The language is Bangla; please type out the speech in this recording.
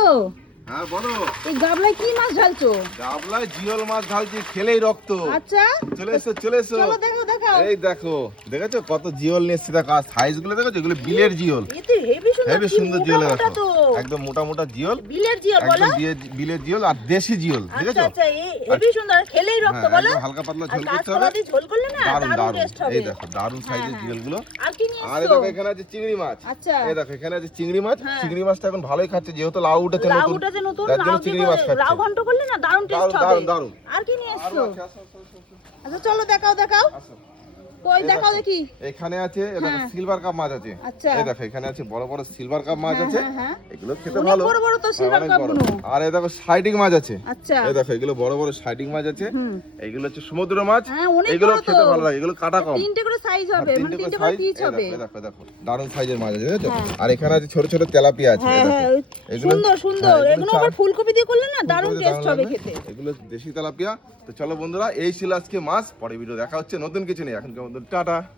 গো হ্যাঁ বলো। এই গাবলায় কি মাছ ঢালছো? গাবলায় জিওল মাছ ঢালছি খেলেই রক্ত। আচ্ছা। চলে এসো চলে এসো। চলো দেখো দেখাও। এই দেখো দেখেছ? কত জিওল নিয়ে এসছি দেখো সাইজগুলো দেখেছ? এগুলো বিলের জিওল। এ তো হেভি সুন্দর সুন্দর জিওল দেখো একদম মোটা মোটা জিওল। বিলের জিও বলো। একদম বিলের জিওল আর দেশি জিওল আচ্ছা দেখেছ? আচ্ছা এই হেভি সুন্দর খেলেই রক্ত হ্যাঁ, বলো। হালকা পাতলা ঝোল করতে হবে। ঝোল করলে না দারুণ দারুণ দারুণ এই দেখো দারুণ সাইজের হ্যাঁ। জিওলগুলো আর কি নিয়ে আর দেখো এখানে আছে চিংড়ি মাছ। আচ্ছা। এই দেখো এখানে আছে চিংড়ি মাছ। হ্যাঁ। চিংড়ি মাছটা এখন ভালোই খাচ্ছে যেহেতু লাউ উঠেছে লাউ নতুন। উঠেছে নতুন লাউ দিয়ে লাউ ঘন্ট করলে না দারুণ টেস্ট দারুণ, হবে দারুণ, দারুণ। আর কি নিয়ে এসছো। আচ্ছা চলো দেখাও দেখাও। কই দেখাও দেখি এখানে আছে দেখো হ্যাঁ। সিলভার কাপ মাছ আছে। আচ্ছা। এই দেখো এখানে আছে বড় বড় সিলভার কাপ মাছ হ্যাঁ, আছে। হ্যাঁ, হ্যাঁ। এগুলো খেতে ভালো। বড় বড় তো সিলভার কাপগুলো। আর এই দেখো সাইডিং মাছ আছে। আচ্ছা। এই দেখো এগুলো বড় বড় সাইডিং মাছ আছে। এগুলো হচ্ছে সমুদ্র মাছ। এগুলো খেতে ভালো লাগে। এগুলো কাটা কম। তিনটে করে সাইজ হবে। মানে তিনটে করে পিস হবে। দেখো, দেখো, দারুণ সাইজের মাছ আছে হ্যাঁ। আর এখানে আছে ছোট ছোট তেলাপিয়া আছে দেখো। সুন্দর সুন্দর। এগুলো আবার ফুলকপি দিয়ে করলে না দারুণ টেস্ট হবে। খেতে। এগুলো দেশি তেলাপিয়া। তো চলো বন্ধুরা এই ছিল আজকে মাছ। পরে ভিডিও দেখা হচ্ছে। নতুন কিছু নেই। এখন কেমন dada.